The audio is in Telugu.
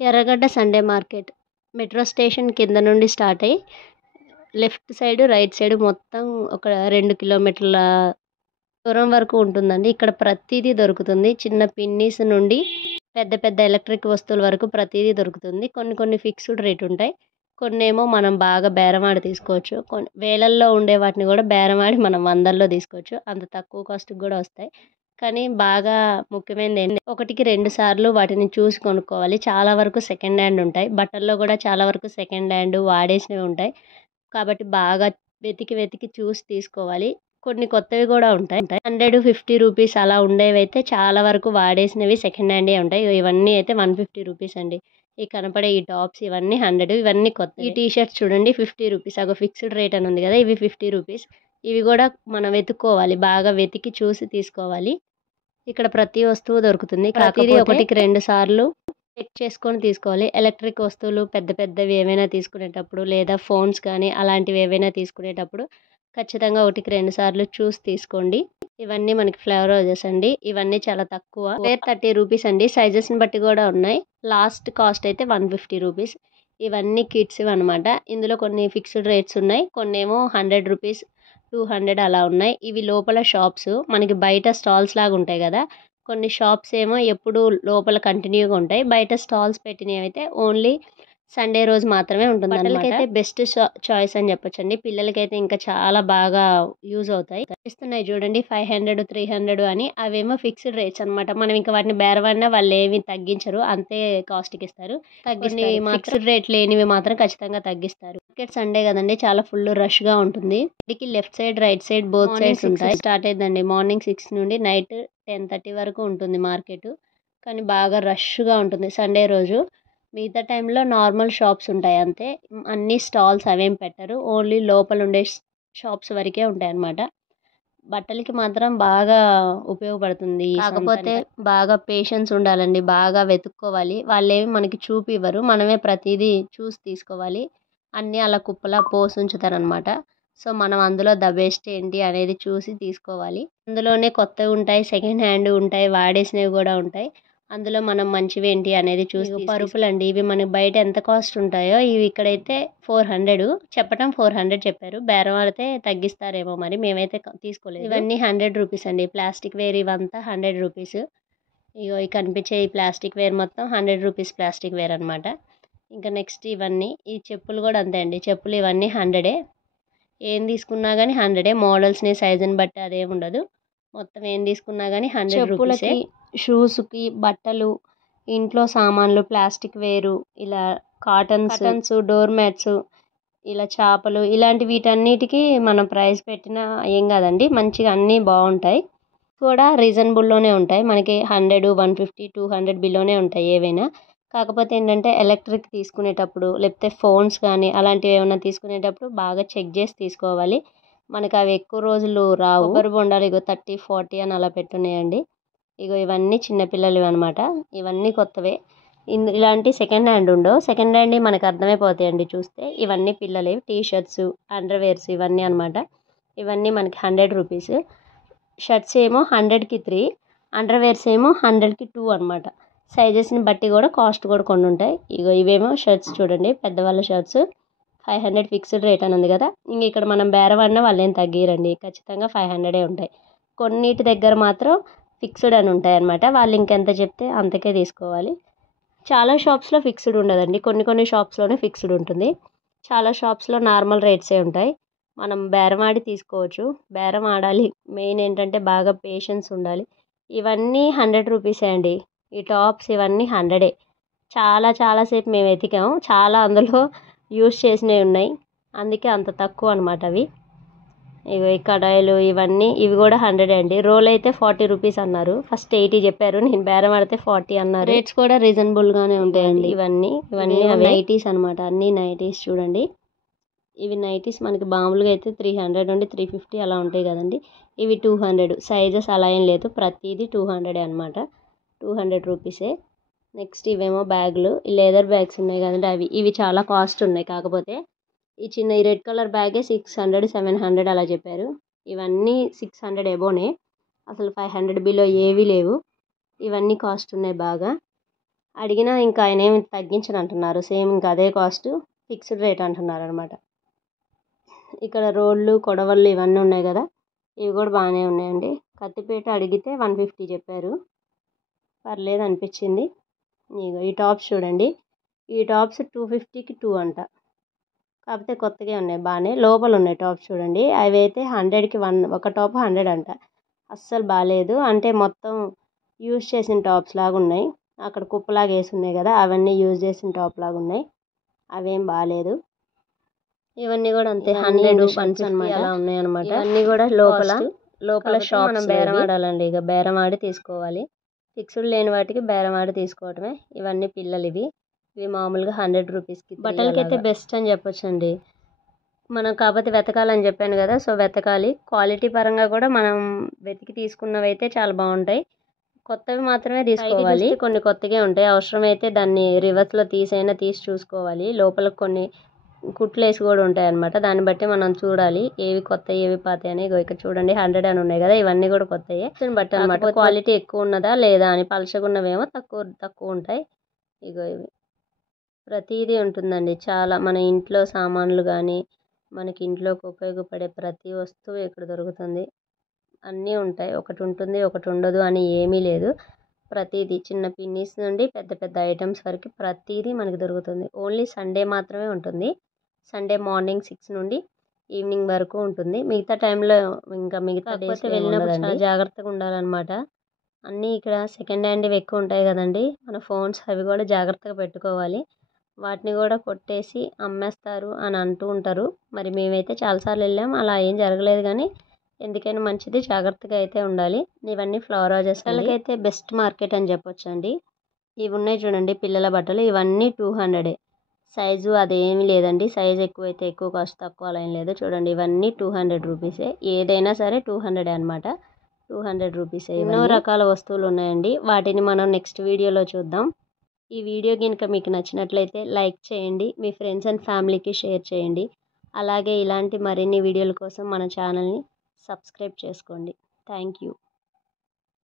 ఎర్రగడ్డ సండే మార్కెట్ మెట్రో స్టేషన్ కింద నుండి స్టార్ట్ అయ్యి లెఫ్ట్ సైడ్ రైట్ సైడ్ మొత్తం ఒక 2 కిలోమీటర్ల దూరం వరకు ఉంటుందండి. ఇక్కడ ప్రతిదీ దొరుకుతుంది. చిన్న పిన్నీస్ నుండి పెద్ద పెద్ద ఎలక్ట్రిక్ వస్తువుల వరకు ప్రతిదీ దొరుకుతుంది. కొన్ని కొన్ని ఫిక్స్డ్ రేట్ ఉంటాయి. కొన్నేమో మనం బాగా బేరమాడి తీసుకోవచ్చు. కొన్ని వేలల్లో ఉండే వాటిని కూడా బేరమాడి మనం వందల్లో తీసుకోవచ్చు. అంత తక్కువ కాస్ట్‌కి కూడా వస్తాయి. కానీ బాగా ముఖ్యమైనది ఏంటి, ఒకటికి 2 సార్లు వాటిని చూసి కొనుక్కోవాలి. చాలా వరకు సెకండ్ హ్యాండ్ ఉంటాయి. బట్టల్లో కూడా చాలా వరకు సెకండ్ హ్యాండ్ వాడేసినవి ఉంటాయి. కాబట్టి బాగా వెతికి వెతికి చూసి తీసుకోవాలి. కొన్ని కొత్తవి కూడా ఉంటాయి. 150 రూపీస్ అలా ఉండేవైతే చాలా వరకు వాడేసినవి సెకండ్ హ్యాండే ఉంటాయి. ఇవన్నీ అయితే 150 రూపీస్ అండి. ఈ కనపడే ఈ టాప్స్ ఇవన్నీ 100, ఇవన్నీ కొత్తవి. ఈ టీ షర్ట్స్ చూడండి 50 రూపీస్. అగో ఫిక్స్డ్ రేట్ అని ఉంది కదా, ఇవి 50 రూపీస్. ఇవి కూడా మనం వెతుక్కోవాలి. బాగా వెతికి చూసి తీసుకోవాలి. ఇక్కడ ప్రతి వస్తువు దొరుకుతుంది. ప్రతిదీ ఒకటికి 2 సార్లు చెక్ చేసుకొని తీసుకోవాలి. ఎలక్ట్రిక్ వస్తువులు పెద్ద పెద్దవి ఏవైనా తీసుకునేటప్పుడు లేదా ఫోన్స్ కానీ అలాంటివి ఏవైనా తీసుకునేటప్పుడు ఖచ్చితంగా ఒకటికి 2 సార్లు చూసి తీసుకోండి. ఇవన్నీ మనకి ఫ్లవర్ రోజెస్ అండి. ఇవన్నీ చాలా తక్కువ. వేర్ 30 రూపీస్ అండి. సైజెస్ని బట్టి కూడా ఉన్నాయి. లాస్ట్ కాస్ట్ అయితే 150 రూపీస్. ఇవన్నీ కిడ్స్ అనమాట. ఇందులో కొన్ని ఫిక్స్డ్ రేట్స్ ఉన్నాయి. కొన్ని ఏమో 100 రూపీస్, 200 అలా ఉన్నాయి. ఇవి లోపల షాప్స్. మనకి బయట స్టాల్స్ లాగా ఉంటాయి కదా, కొన్ని షాప్స్ ఏమో ఎప్పుడు లోపల కంటిన్యూగా ఉంటాయి. బయట స్టాల్స్ పెట్టినవి అయితే ఓన్లీ సండే రోజు మాత్రమే ఉంటుంది. బట్టలకైతే బెస్ట్ చాయిస్ అని చెప్పొచ్చండి. పిల్లలకైతే ఇంకా చాలా బాగా యూజ్ అవుతాయి. ఇస్తున్నాయి చూడండి 500, 300 అని. అవేమో ఫిక్స్డ్ రేట్స్ అనమాట. మనం ఇంకా వాటిని బేరవాడినా వాళ్ళు ఏమి తగ్గించరు, అంతే కాస్ట్కి ఇస్తారు. తగ్గినవి ఫిక్స్డ్ రేట్ లేనివి మాత్రం ఖచ్చితంగా తగ్గిస్తారు. మార్కెట్ సండే కదండి, చాలా ఫుల్ రష్గా ఉంటుంది. ఇంటికి left side right side both sides ఉంటాయి. స్టార్ట్ అయిందండి మార్నింగ్ 6 నుండి నైట్ 10:30 వరకు ఉంటుంది మార్కెట్. కానీ బాగా రష్గా ఉంటుంది సండే రోజు. మిగతా టైంలో నార్మల్ షాప్స్ ఉంటాయి అంతే. అన్ని స్టాల్స్ అవేం పెట్టరు. ఓన్లీ లోపల ఉండే షాప్స్ వరకే ఉంటాయి అన్నమాట. బట్టలకి మాత్రం బాగా ఉపయోగపడుతుంది. కాకపోతే బాగా పేషెన్స్ ఉండాలండి. బాగా వెతుక్కోవాలి. వాళ్ళేమి మనకి చూపివ్వరు. మనమే ప్రతిదీ చూసి తీసుకోవాలి. అన్నీ అలా కుప్పలా పోసి ఉంచుతారనమాట. సో మనం అందులో ద బెస్ట్ ఏంటి అనేది చూసి తీసుకోవాలి. అందులోనే కొత్తవి ఉంటాయి, సెకండ్ హ్యాండ్ ఉంటాయి, వాడేసినవి కూడా ఉంటాయి. అందులో మనం మంచివి ఏంటి అనేది చూసి పరుపులండి. ఇవి మనకి బయట ఎంత కాస్ట్ ఉంటాయో ఇవి ఇక్కడైతే 400. చెప్పటం 400 చెప్పారు. బేరం ఆడితే తగ్గిస్తారేమో మరి. మేమైతే తీసుకోలేదు. ఇవన్నీ 100 రూపీస్ అండి. ప్లాస్టిక్ వేర్ ఇవంతా 100 రూపీస్. ఇగో ఈ కనిపించే ఈ ప్లాస్టిక్ వేర్ మొత్తం 100 రూపీస్ ప్లాస్టిక్ వేర్ అనమాట. ఇంకా నెక్స్ట్ ఇవన్నీ ఈ చెప్పులు కూడా అంతే అండి. చెప్పులు ఇవన్నీ 100. ఏం తీసుకున్నా కానీ 100. మోడల్స్ని సైజుని బట్టి అదేం ఉండదు. మొత్తం ఏం తీసుకున్నా కానీ 100 రూపీసే. షూస్కి బట్టలు, ఇంట్లో సామాన్లు, ప్లాస్టిక్ వేరు, ఇలా కాటన్స్, డోర్ మ్యాట్స్, ఇలా చేపలు, ఇలాంటి వీటన్నిటికీ మనం ప్రైస్ పెట్టినా ఏం కాదండి. మంచిగా అన్నీ బాగుంటాయి కూడా, రీజనబుల్లోనే ఉంటాయి. మనకి 100, 150, 200 బిలోనే ఉంటాయి ఏవైనా. కాకపోతే ఏంటంటే ఎలక్ట్రిక్ తీసుకునేటప్పుడు లేకపోతే ఫోన్స్ కానీ అలాంటివి ఏమైనా తీసుకునేటప్పుడు బాగా చెక్ చేసి తీసుకోవాలి. మనకి అవి ఎక్కువ రోజులు రావు. కొబ్బరి బొండాలు ఇగో 30, 40 అని అలా పెట్టున్నాయండి. ఇగో ఇవన్నీ చిన్నపిల్లలవి అనమాట. ఇవన్నీ కొత్తవే. ఇలాంటి సెకండ్ హ్యాండ్ ఉండవు. సెకండ్ హ్యాండ్ మనకు అర్థమైపోతాయండి చూస్తే. ఇవన్నీ పిల్లలవి టీ షర్ట్స్, అండర్వేర్స్ ఇవన్నీ అనమాట. ఇవన్నీ మనకి 100 రూపీస్. షర్ట్స్ ఏమో 100కి 3, అండర్వేర్స్ ఏమో 100కి 2 అనమాట. సైజెస్ని బట్టి కూడా కాస్ట్ కూడా కొన్ని ఉంటాయి. ఇగో ఇవేమో షర్ట్స్ చూడండి, పెద్దవాళ్ళ షర్ట్స్ 500 ఫిక్స్డ్ రేట్ అని ఉంది కదా. ఇంక ఇక్కడ మనం బేరవాడినా వాళ్ళు ఏం తగ్గిరండి. ఖచ్చితంగా 500 ఉంటాయి. కొన్నిటి దగ్గర మాత్రం ఫిక్స్డ్ అని ఉంటాయి అన్నమాట. వాళ్ళు ఇంకెంత చెప్తే అంతకే తీసుకోవాలి. చాలా షాప్స్లో ఫిక్స్డ్ ఉండదండి. కొన్ని కొన్ని షాప్స్లోనే ఫిక్స్డ్ ఉంటుంది. చాలా షాప్స్లో నార్మల్ రేట్సే ఉంటాయి. మనం బేరం ఆడి తీసుకోవచ్చు. బేరం ఆడాలి. మెయిన్ ఏంటంటే బాగా పేషెన్స్ ఉండాలి. ఇవన్నీ 100 రూపీసే అండి. ఈ టాప్స్ ఇవన్నీ 100. చాలా చాలాసేపు మేము వెతికాము. చాలా అందులో యూజ్ చేసినవి ఉన్నాయి. అందుకే అంత తక్కువ అనమాట అవి. ఇవి కడాయిలు ఇవన్నీ ఇవి కూడా 100 అండి. రోల్ అయితే 40 రూపీస్ అన్నారు. ఫస్ట్ 80 చెప్పారు. నేను బేరం ఆడితే 40 అన్నారు. రేట్స్ కూడా రీజనబుల్గానే ఉంటాయండి. ఇవన్నీ నైటీస్ అనమాట. అన్నీ నైటీస్ చూడండి. ఇవి నైటీస్ మనకి మామూలుగా అయితే 300 నుండి 350 అలా ఉంటాయి కదండి. ఇవి 200. సైజెస్ అలా ఏం లేదు, ప్రతిదీ 200 అనమాట. 200 రూపీసే. నెక్స్ట్ ఇవేమో బ్యాగులు, లెదర్ బ్యాగ్స్ ఉన్నాయి కదండి అవి. ఇవి చాలా కాస్ట్ ఉన్నాయి. కాకపోతే ఈ చిన్న ఈ రెడ్ కలర్ బ్యాగే 600, 700 అలా చెప్పారు. ఇవన్నీ 600 ఎబోనే. అసలు 500 బిలో ఏవీ లేవు. ఇవన్నీ కాస్ట్ ఉన్నాయి బాగా. అడిగినా ఇంకా ఆయన ఏమి తగ్గించను అంటున్నారు. సేమ్ ఇంకా అదే కాస్ట్, ఫిక్స్డ్ రేట్ అంటున్నారు అనమాట. ఇక్కడ రోళ్ళు కొడవళ్ళు ఇవన్నీ ఉన్నాయి కదా, ఇవి కూడా బాగానే ఉన్నాయండి. కత్తిపీట అడిగితే 150 చెప్పారు. పర్లేదు అనిపించింది. ఇగో ఈ టాప్స్ చూడండి, ఈ టాప్స్ 250కి 2 అంట. కాకపోతే కొత్తగా ఉన్నాయి, బాగానే లోపల ఉన్నాయి టాప్స్ చూడండి. అవి అయితే 100కి 1, ఒక టాప్ 100 అంట. అస్సలు బాగాలేదు, అంటే మొత్తం యూజ్ చేసిన టాప్స్ లాగా ఉన్నాయి. అక్కడ కుప్పలాగా వేసి ఉన్నాయి కదా, అవన్నీ యూజ్ చేసిన టాప్ లాగా ఉన్నాయి. అవేం బాగాలేదు. ఇవన్నీ కూడా అంతే, 100, 150 అలా ఉన్నాయి అనమాట. ఇవన్నీ కూడా లోపల షాప్ మనం బేరం ఆడాలండి. ఇక బేరం ఆడి తీసుకోవాలి. ఫిక్స్డ్ లేని వాటికి బేరం ఆడి తీసుకోవటమే. ఇవన్నీ పిల్లలు ఇవి మామూలుగా 100 రూపీస్కి. బట్టలకి అయితే బెస్ట్ అని చెప్పొచ్చండి మనం. కాకపోతే వెతకాలని చెప్పాను కదా, సో వెతకాలి. క్వాలిటీ పరంగా కూడా మనం వెతికి తీసుకున్నవి అయితే చాలా బాగుంటాయి. కొత్తవి మాత్రమే తీసుకోవాలి. కొన్ని కొత్తగా ఉంటాయి, అవసరమైతే దాన్ని రివర్స్లో తీసి చూసుకోవాలి. లోపల కొన్ని కుట్లేసి కూడా ఉంటాయి అనమాట. దాన్ని బట్టి మనం చూడాలి ఏవి కొత్త ఏవి పాత అని. ఇక్కడ చూడండి 100 అని ఉన్నాయి కదా, ఇవన్నీ కూడా కొత్తయే బట్ అనమాట. క్వాలిటీ ఎక్కువ ఉన్నదా లేదా అని. పలచగున్నవేమో తక్కువ ఉంటాయి. ఇవి ప్రతిదీ ఉంటుందండి. చాలా మన ఇంట్లో సామాన్లు కానీ, మనకి ఇంట్లోకి ఉపయోగపడే ప్రతి వస్తువు ఇక్కడ దొరుకుతుంది. అన్నీ ఉంటాయి, ఒకటి ఉంటుంది ఒకటి ఉండదు అని ఏమీ లేదు. ప్రతిదీ చిన్న పిన్నీస్ నుండి పెద్ద పెద్ద ఐటమ్స్ వరకు ప్రతిదీ మనకి దొరుకుతుంది. ఓన్లీ సండే మాత్రమే ఉంటుంది. సండే మార్నింగ్ 6 నుండి ఈవినింగ్ వరకు ఉంటుంది. మిగతా టైంలో ఇంకా మిగతా డేస్ వెళ్ళినప్పుడు చాలా జాగ్రత్తగా ఉండాలన్నమాట. అన్నీ ఇక్కడ సెకండ్ హ్యాండ్వి ఎక్కువ ఉంటాయి కదండి, మన ఫోన్స్ అవి కూడా జాగ్రత్తగా పెట్టుకోవాలి. వాటిని కూడా కొట్టేసి అమ్మేస్తారు అని అంటూ ఉంటారు. మరి మేమైతే చాలాసార్లు వెళ్ళాం, అలా ఏం జరగలేదు. కానీ ఎందుకైనా మంచిది, జాగ్రత్తగా అయితే ఉండాలి. ఇవన్నీ ఫ్లవర్ రోజెస్. వాళ్ళకైతే బెస్ట్ మార్కెట్ అని చెప్పొచ్చండి. ఇవి ఉన్నాయి చూడండి పిల్లల బట్టలు, ఇవన్నీ 200. సైజు అదేమీ లేదండి, సైజు ఎక్కువైతే ఎక్కువ కాస్ట్, తక్కువ అలా ఏం లేదు. చూడండి ఇవన్నీ 200 రూపీసే. ఏదైనా సరే 200 అనమాట. 200 రూపీసే. ఎన్నో రకాల వస్తువులు ఉన్నాయండి, వాటిని మనం నెక్స్ట్ వీడియోలో చూద్దాం. ఈ వీడియో కనుక మీకు నచ్చినట్లయితే లైక్ చేయండి, మీ ఫ్రెండ్స్ అండ్ ఫ్యామిలీకి షేర్ చేయండి. అలాగే ఇలాంటి మరిన్ని వీడియోల కోసం మన ఛానల్ని సబ్స్క్రైబ్ చేసుకోండి. Thank you.